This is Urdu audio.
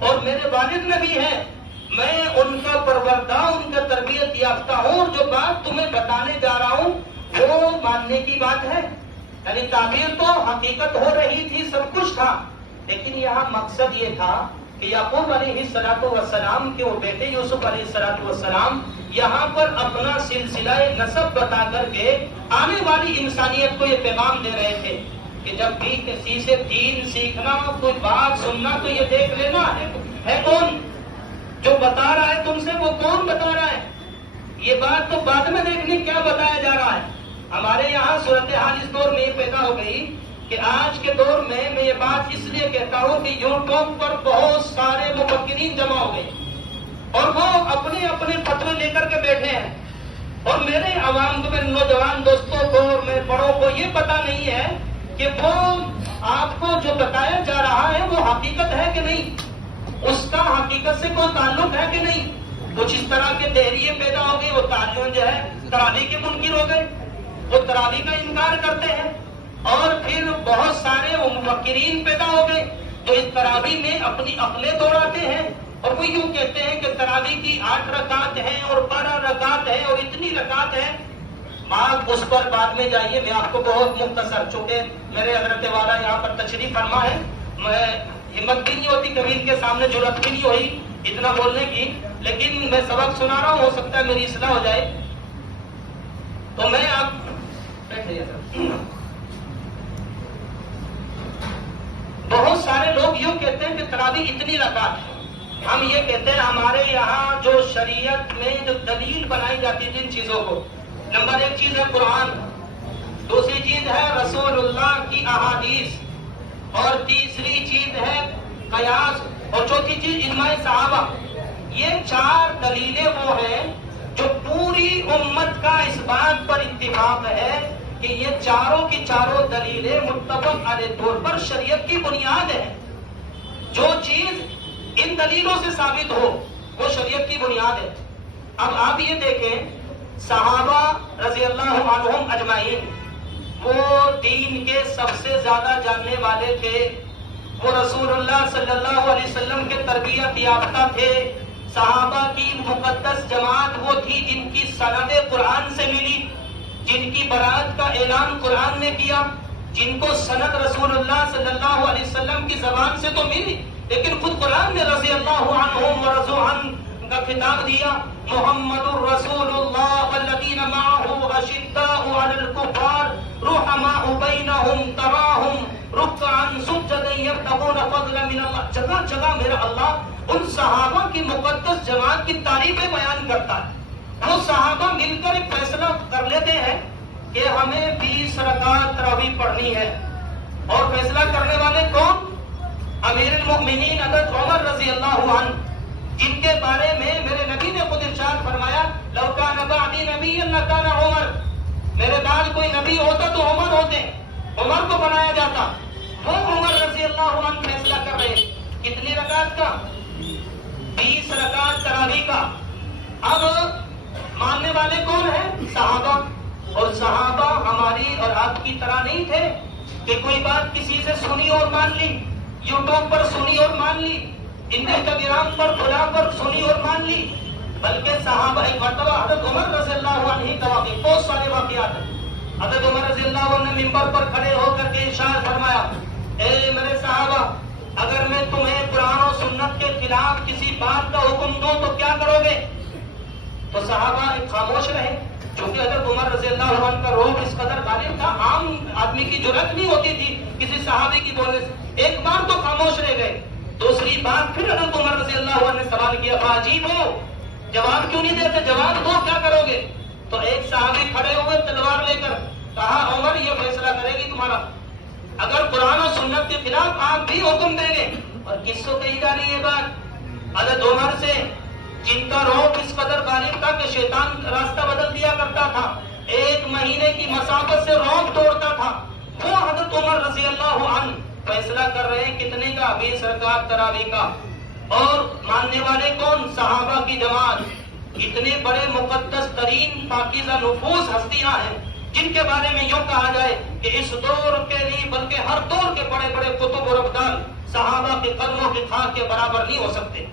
اور میرے والد نبی ہیں، میں ان کا پروردہ، ان کا تربیت یافتہ ہوں، اور جو بات تمہیں بتانے جا رہا ہوں وہ ماننے کی بات ہے۔ یعنی تعبیر تو حقیقت ہو رہی تھی، سب کچھ تھا، لیکن یہاں مقصد یہ تھا کہ یعقوب علیہ السلام کے وہ بیٹے یوسف علیہ السلام یہاں پر اپنا سلسلہ نسب بتا کر کے آنے والی انسانیت کو یہ پیغام دے رہے تھے کہ جب بھی کسی سے دین سیکھنا، کوئی بات سننا، تو یہ دیکھ لینا ہے کون جو بتا رہا ہے تم سے، وہ کون بتا رہا ہے۔ یہ بات تو بعد میں دیکھنی کیا بتایا جا رہا ہے۔ ہمارے یہاں صورتحال اس دور میں یہ پیدا ہو گئی کہ آج کے دور میں یہ بات اس لیے کہتا ہوں کہ یوٹیوب پر بہت سارے مفکرین جمع ہو گئے اور وہ اپنے اپنے فتوے لے کر کے بیٹھے ہیں، اور میرے عوام کو، میرے نوجوان دوستوں کو اور میرے بڑوں کو یہ پتا نہیں ہے کہ وہ آپ کو جو بتایا جا رہا ہے وہ حقیقت ہے کہ نہیں، اس کا حقیقت سے کوئی تعلق ہے کہ نہیں۔ کچھ اس طرح کے دہریے پیدا ہو گئے، وہ تعلق جو ہے تراویح کے منکر ہو گئے، وہ تراویح کا انکار کرتے ہیں، اور پھر بہت سارے مفکرین پیدا ہو گئے جو اس تراویح میں اپنی عقلیں دوڑاتے ہیں، اور وہ یوں کہتے ہیں کہ تراویح کی 8 رکعت ہیں اور 12 رکعت ہیں اور اتنی رکعت ہے۔ آپ اس پر بعد میں جائیے، میں آپ کو بہت مختصر، چونکہ میرے حضرت والا یہاں پر تشریف فرما ہے، میں ہمت بھی نہیں ہوتی، کبیر کے سامنے جرأت بھی نہیں ہوئی اتنا بولنے کی، لیکن میں سبق سنا رہا ہوں، ہو سکتا ہے میری اصلاح ہو جائے۔ تو میں آپ بہت سارے لوگ یوں کہتے ہیں کہ تراویح اتنی رکعت ہے۔ ہم یہ کہتے ہیں ہمارے یہاں جو شریعت میں جو دلیل بنائی جاتی ہے جن چیزوں کو، نمبر 1 چیز ہے قرآن، دوسری چیز ہے رسول اللہ کی احادیث، اور تیسری چیز ہے قیاس، اور چوتھی چیز اجماع صحابہ۔ یہ 4 دلیلیں وہ ہیں جو پوری امت کا اس بات پر اتفاق ہے کہ یہ چاروں کی چاروں دلیلیں متفق علیہ طور پر شریعت کی بنیاد ہے۔ جو چیز ان دلیلوں سے ثابت ہو وہ شریعت کی بنیاد ہے۔ اب آپ یہ دیکھیں، صحابہ رضی اللہ عنہم اجمعین وہ دین کے سب سے زیادہ جاننے والے تھے، وہ رسول اللہ صلی اللہ علیہ وسلم کے تربیت یافتہ تھے۔ صحابہ کی مقدس جماعت وہ تھی جن کی سند قرآن سے ملی، جن کی برات کا اعلان قرآن نے کیا، جن کو سند رسول اللہ صلی اللہ علیہ وسلم کی زبان سے تو ملی، لیکن خود قرآن نے رضی اللہ عنہم ورضوا عنہ کا خطاب دیا۔ محمد الرسول اللہ والذین معه اشداء علی الکفار رحماء بینہم تراہم رکعا سجدا یبتغون فضلا من اللہ۔ جگہ جگہ میرا اللہ ان صحابہ کی مقدس جماعت کی تعریفیں بیان کرتا ہے۔ وہ صحابہ مل کر ایک فیصلہ کر لیتے ہیں کہ ہمیں 20 رکعت تراویح پڑھنی ہے، اور فیصلہ کرنے والے کون؟ امیر المؤمنین حضرت عمر رضی اللہ عنہ، جن کے بارے میں میرے نبی نے خود ارشاد فرمایا لو کان بعدی نبی لکان عمر، میرے بعد کوئی نبی ہوتا تو عمر ہوتے، عمر کو بنایا جاتا۔ وہ عمر رضی اللہ عنہ فیصلہ کر رہے کتنی رکعت کا؟ 20 رکعت تراویح کا۔ اب ماننے والے کون ہیں؟ صحابہ، اور صحابہ ہماری اور آپ کی طرح نہیں تھے کہ کوئی بات کسی سے سنی اور مان لی، یوٹیوب پر سنی اور مان لی، انسٹاگرام پر فلاں پر سنی اور مان لی، بلکہ صحابہ ایک مرتبہ حضرت عمر رضی اللہ عنہ کا واقعہ، بہت سارے واقعات ہیں۔ حضرت عمر رضی اللہ عنہ نے ممبر پر کھڑے ہو کر کے ارشاد فرمایا اے میرے صحابہ، اگر میں تمہیں قرآن و سنت کے خلاف کسی بات کا حکم دوں تو کیا کرو گے؟ تو صحابہ ایک خاموش رہے، چونکہ حضرت عمر رضی اللہ عنہ کا روح اس قدر غالب تھا، عام آدمی کی جرأت نہیں ہوتی تھی کسی صحابی کی بولنے سے۔ ایک بار تو خاموش رہ گئے، دوسری بار پھر حضرت عمر رضی اللہ عنہ نے سوال کیا عجیب ہو، جواب کیوں نہیں دیتے؟ جواب دو، کیا کرو گے؟ تو ایک صحابی کھڑے ہوئے تلوار لے کر، کہا عمر یہ فیصلہ کرے گی تمہارا، اگر قرآن و سنت کے خلاف آپ بھی حکم دیں گے۔ اور کس کو کہی جا رہی ہے بات؟ حضرت عمر سے، جن کا روح اس قدر غالب تھا کہ شیطان راستہ بدل دیا کرتا تھا، 1 مہینے کی مسافت سے روح توڑتا تھا، وہ حضرت عمر رضی اللہ عنہ فیصلہ کر رہے ہیں کتنے کا؟ 20 رکعت تراویح کا۔ اور ماننے والے کون؟ صحابہ کی جماعت، اتنے بڑے مقدس ترین پاکیزہ نفوس ہستیاں ہیں جن کے بارے میں یوں کہا جائے کہ اس دور کے نہیں بلکہ ہر دور کے بڑے بڑے کتب اور ابدال صحابہ کے قدموں کے خاک کے برابر نہیں ہو سکتے.